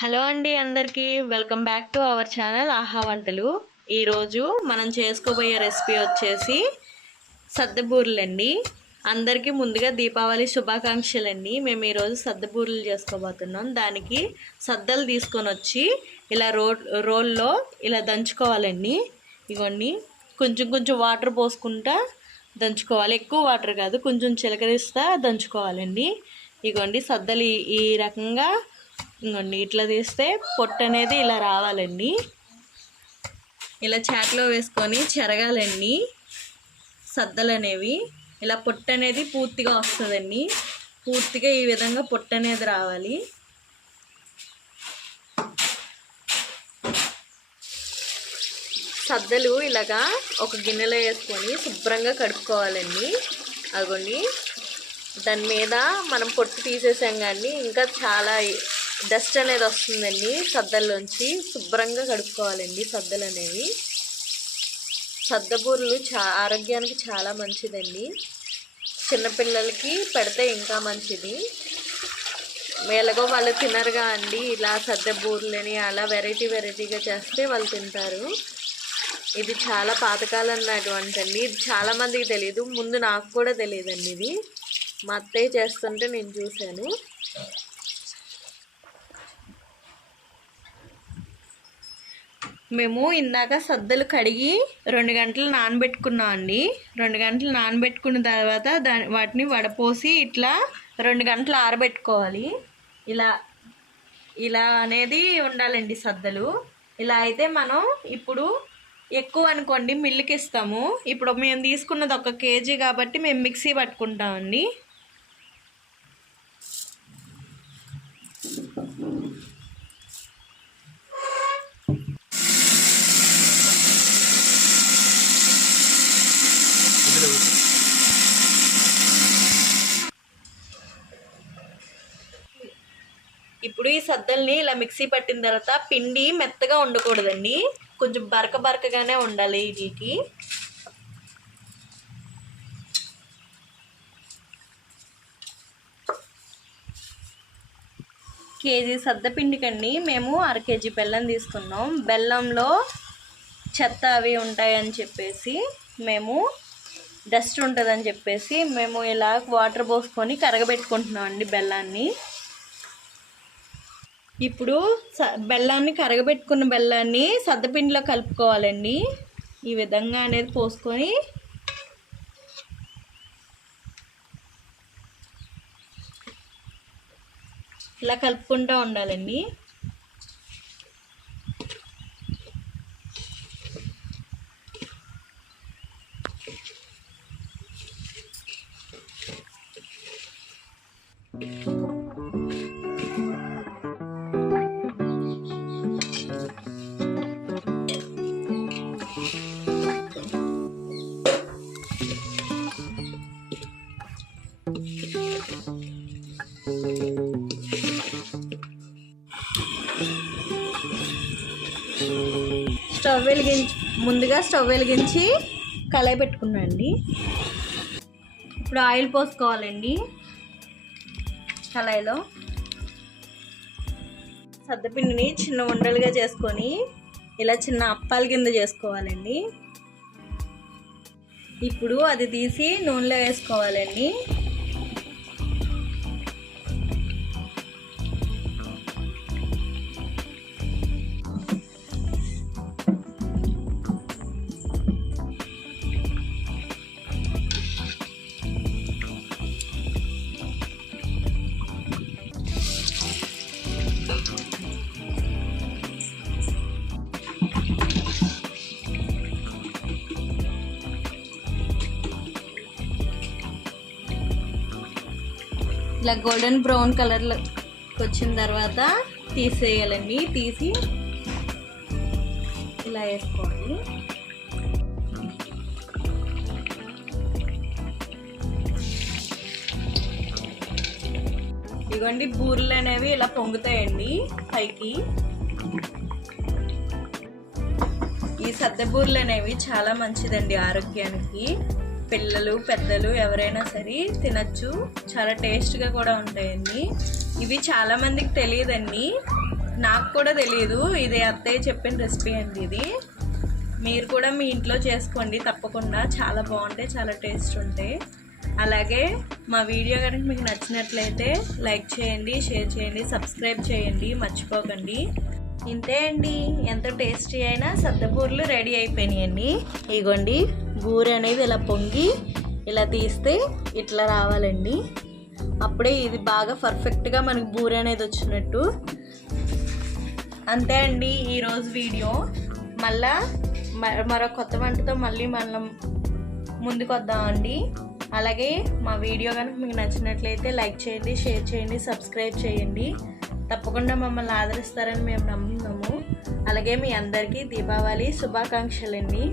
Hello అండి అందరికీ. Welcome back to our channel ఆహా వంటలు. ఈరోజు మనం చేసుకోబోయే రెసిపీ వచ్చేసి సద్దబూరెలండి. అందరికీ ముందుగా దీపావళి శుభాకాంక్షలండి. మేము ఈరోజు సద్దబూరెలు చేసుకోబోతున్నాం. దానికి సద్దలు తీసుకొని వచ్చి ఇలా రో రోల్లో ఇలా దంచుకోవాలండి. ఇవన్నీ కొంచెం కొంచెం వాటర్ పోసుకుంటా దంచుకోవాలి. ఎక్కువ వాటర్ కాదు కొంచెం చిలకరిస్తా దంచుకోవాలండి. ఇగోండి సద్దలు ఈ రకంగా ఇంకోండి ఇట్లా తీస్తే పొట్టు అనేది ఇలా రావాలండి. ఇలా చాట్లో వేసుకొని చెరగాలండి. సద్దలు అనేవి ఇలా పొట్టు అనేది పూర్తిగా వస్తుందండి. పూర్తిగా ఈ విధంగా పొట్టు అనేది రావాలి. సద్దలు ఇలాగా ఒక గిన్నెలో వేసుకొని శుభ్రంగా కడుక్కోవాలండి. అదిగోండి. దాని మీద మనం పొట్టు తీసేసాం కానీ ఇంకా చాలా డస్ట్ అనేది వస్తుందండి. సద్దల్లోంచి శుభ్రంగా కడుక్కోవాలండి సద్దలు అనేవి. సద్దబూరలు చా ఆరోగ్యానికి చాలా మంచిదండి. చిన్నపిల్లలకి పెడితే ఇంకా మంచిది. ఎలాగో వాళ్ళు తినరుగా అండి. ఇలా సద్ద బూరెలని అలా వెరైటీ వెరైటీగా చేస్తే వాళ్ళు తింటారు. ఇది చాలా పాతకాలం నాటి వంట అండి ఇది చాలామందికి తెలియదు ముందు నాకు కూడా తెలియదండి ఇది. మా అత్తయ్య చేస్తుంటే నేను చూశాను. మేము ఇందాక సద్దలు కడిగి రెండు గంటలు నానబెట్టుకున్నాం అండి. రెండు గంటలు నానబెట్టుకున్న తర్వాత దాని వాటిని వడపోసి ఇట్లా రెండు గంటలు ఆరబెట్టుకోవాలి. ఇలా ఇలా అనేది ఉండాలండి సద్దలు. ఇలా అయితే మనం ఇప్పుడు ఎక్కువ అనుకోండి మిల్లుకి ఇస్తాము ఇప్పుడు మేము తీసుకున్నది ఒక కేజీ కాబట్టి మేము మిక్సీ పట్టుకుంటామండి ఇప్పుడు ఈ సద్దల్ని ఇలా మిక్సీ పట్టిన తర్వాత పిండి మెత్తగా ఉండకూడదండి. కొంచెం బరక బరకగానే ఉండాలి వీటికి. కేజీ సద్దపిండికండి మేము అర కేజీ బెల్లం తీసుకున్నాం. బెల్లంలో చెత్త అవి ఉంటాయని చెప్పేసి మేము డస్ట్ ఉంటుందని చెప్పేసి మేము ఇలా వాటర్ పోసుకొని కరగబెట్టుకుంటున్నాం అండి బెల్లాన్ని. ఇప్పుడు స బెల్లాన్ని కరగబెట్టుకున్న బెల్లాన్ని సద్దపిండిలో కలుపుకోవాలండి. ఈ విధంగా అనేది పోసుకొని ఇలా కలుపుకుంటూ ఉండాలండి. వెలిగించి ముందుగా స్టవ్ వెలిగించి కళాయి పెట్టుకున్నాండి ఇప్పుడు ఆయిల్ పోసుకోవాలండి. కళాయిలో. సద్దపిండిని చిన్న ఉండలుగా చేసుకొని ఇలా చిన్న అప్పాల కింద చేసుకోవాలండి. ఇప్పుడు అది తీసి నూనెలో వేసుకోవాలండి. ఇలా గోల్డెన్ బ్రౌన్ కలర్లో వచ్చిన తర్వాత తీసేయాలండి తీసి ఇలా వేసుకోవాలి ఇదిగోండి బూరెలు అనేవి ఇలా పొంగుతాయండి పైకి. ఈ సద్దె బూరెలు అనేవి చాలా మంచిదండి ఆరోగ్యానికి. పిల్లలు పెద్దలు ఎవరైనా సరే తినచ్చు. చాలా టేస్ట్గా కూడా ఉంటాయండి. ఇవి చాలా మందికి తెలియదండి. నాకు కూడా తెలియదు ఇది అత్తయ్య చెప్పిన రెసిపీ అండి ఇది. మీరు కూడా మీ ఇంట్లో చేసుకోండి తప్పకుండా. చాలా బాగుంటాయి చాలా టేస్ట్ ఉంటాయి. అలాగే మా వీడియో కనుక మీకు నచ్చినట్లయితే లైక్ చేయండి షేర్ చేయండి సబ్స్క్రైబ్ చేయండి. మర్చిపోకండి. ఇంతే అండి. ఎంత టేస్టీ అయినా సద్దపూర్లు రెడీ అయిపోయినాయండి. ఇగోండి. బూరె అనేది ఇలా పొంగి ఇలా తీస్తే ఇట్లా రావాలండి. అప్పుడే ఇది బాగా పర్ఫెక్ట్గా మనకి బూరె అనేది వచ్చినట్టు. అంతే అండి ఈరోజు వీడియో. మళ్ళా మ- మరో కొత్త వంటతో మళ్ళీ మనం ముందుకు వద్దామండి అలాగే మా వీడియో కనుక మీకు నచ్చినట్లయితే లైక్ చేయండి షేర్ చేయండి సబ్స్క్రైబ్ చేయండి. తప్పకుండా మమ్మల్ని ఆదరిస్తారని మేము నమ్ముతున్నాము. అలాగే మీ అందరికీ దీపావళి శుభాకాంక్షలండి.